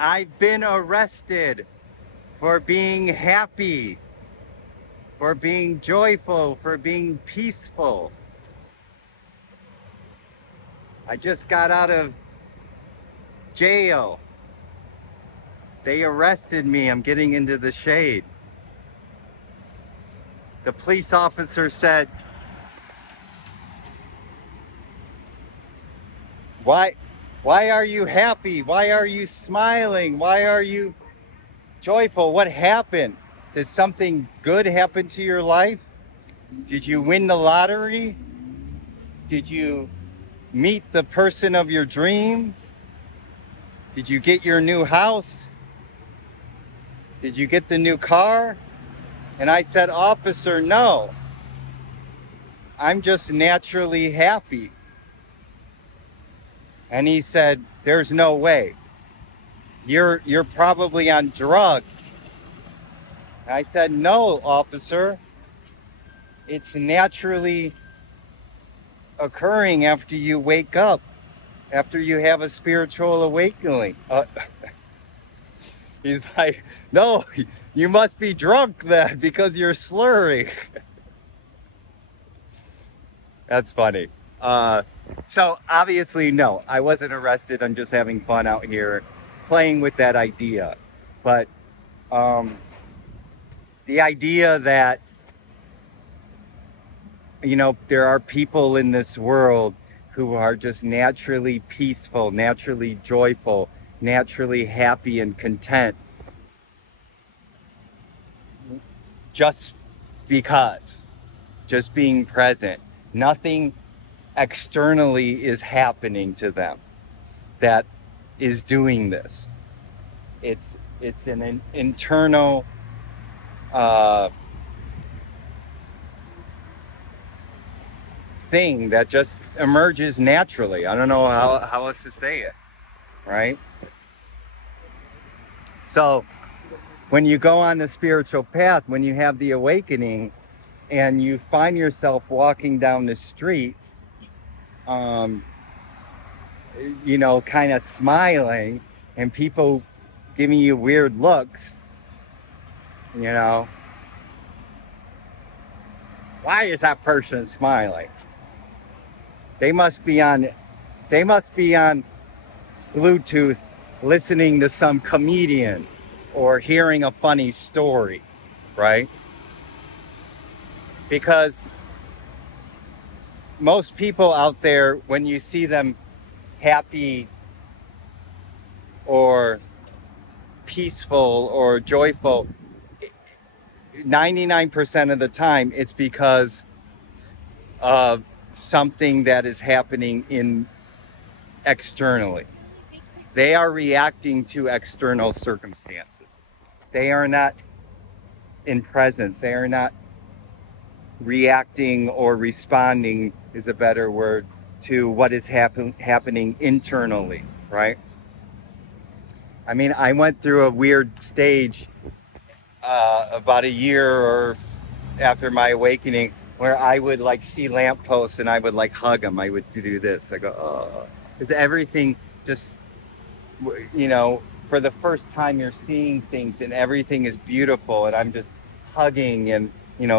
I've been arrested for being happy, for being joyful, for being peaceful. I just got out of jail. They arrested me. I'm getting into the shade. The police officer said, Why why are you happy? Why are you smiling? Why are you joyful? What happened? Did something good happen to your life? Did you win the lottery? Did you meet the person of your dreams? Did you get your new house? Did you get the new car? And I said, officer, no. I'm just naturally happy. And he said, there's no way. You're probably on drugs. I said, no, officer. It's naturally occurring after you wake up, after you have a spiritual awakening. He's like, no, you must be drunk then because you're slurring. That's funny. So obviously, no, I wasn't arrested. I'm just having fun out here playing with that idea. But the idea that, there are people in this world who are just naturally peaceful, naturally joyful, naturally happy and content just because, just being present. Nothing externally is happening to them that is doing this. It's an internal thing that just emerges naturally. I don't know how else to say it, right? So when you go on the spiritual path, when you have the awakening and you find yourself walking down the street, kind of smiling and people giving you weird looks, why is that person smiling? They must be on Bluetooth listening to some comedian or hearing a funny story, right? Because most people out there, when you see them happy or peaceful or joyful, 99% of the time it's because of something that is happening externally. They are reacting to external circumstances. They are not in presence. They are not reacting or responding, is a better word, to what is happening internally, right? I mean, I went through a weird stage about a year or after my awakening where I would like see lampposts and I would like hug them. I would do this. I go, oh, because everything just, for the first time you're seeing things and everything is beautiful and I'm just hugging and,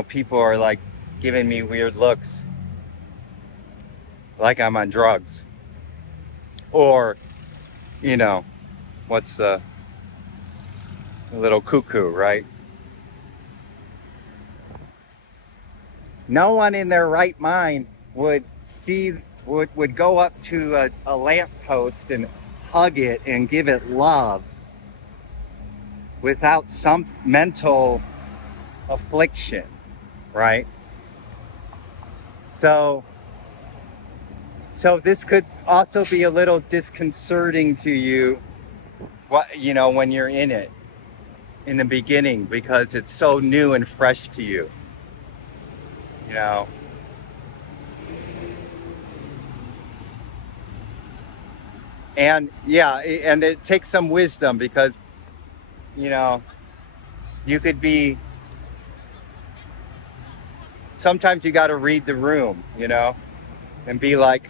people are like giving me weird looks like I'm on drugs. Or, what's a little cuckoo, right? No one in their right mind would go up to a lamppost and hug it and give it love without some mental affliction, right? So this could also be a little disconcerting to you, when you're in it in the beginning, because it's so new and fresh to you. And yeah, and it takes some wisdom because, you could be, sometimes you got to read the room, and be like,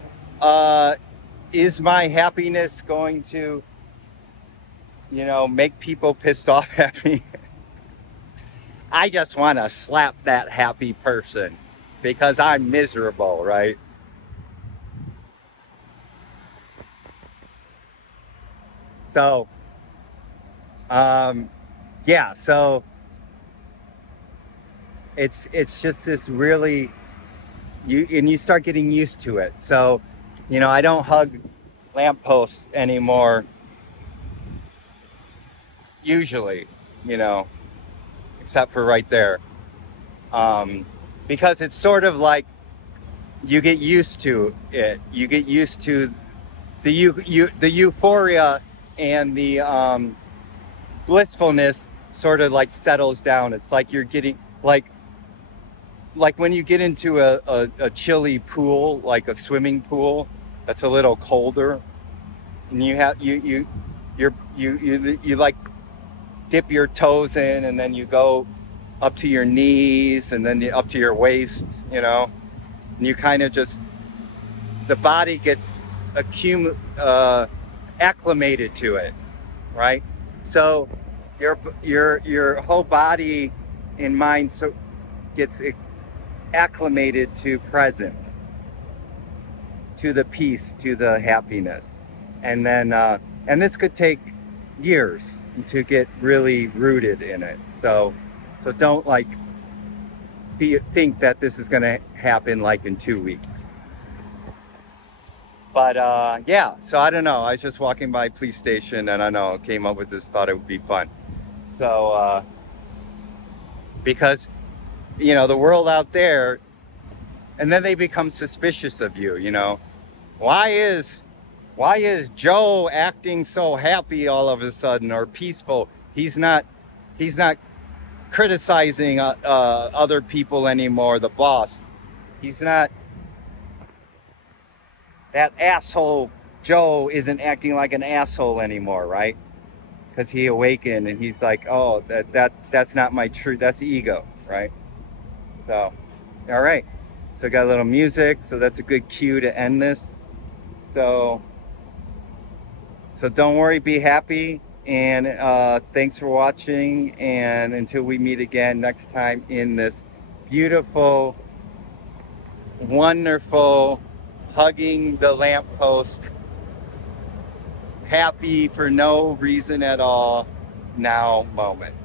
is my happiness going to you know, make people pissed off at me. I just want to slap that happy person because I'm miserable, right? So, um, yeah, so it's just this really you start getting used to it. So, you know, I don't hug lampposts anymore usually, you know, except for right there. Um, because it's sort of like you get used to it. You get used to the euphoria and the blissfulness sort of like settles down. It's like you're getting like when you get into a chilly pool, like a swimming pool that's a little colder, and you have you like dip your toes in, and then you go up to your knees, and then up to your waist, you know, and you kind of just the body gets acclimated to it, right? So your whole body and mind so gets acclimated to presence, to the peace, to the happiness, and then and this could take years to get really rooted in it. So don't like think that this is going to happen like in 2 weeks. But yeah, so I don't know. I was just walking by police station, and I know came up with this. Thought it would be fun. So because you know the world out there, and then they become suspicious of you. You know, why is Joe acting so happy all of a sudden or peaceful? He's not criticizing other people anymore. The boss, he's not that asshole. Joe isn't acting like an asshole anymore, right? Because he awakened and he's like, oh, that's not my truth. That's ego, right? So, all right. So got a little music. So that's a good cue to end this. So don't worry, be happy, and thanks for watching. And until we meet again next time in this beautiful, wonderful, hugging the lamppost, happy for no reason at all now moment.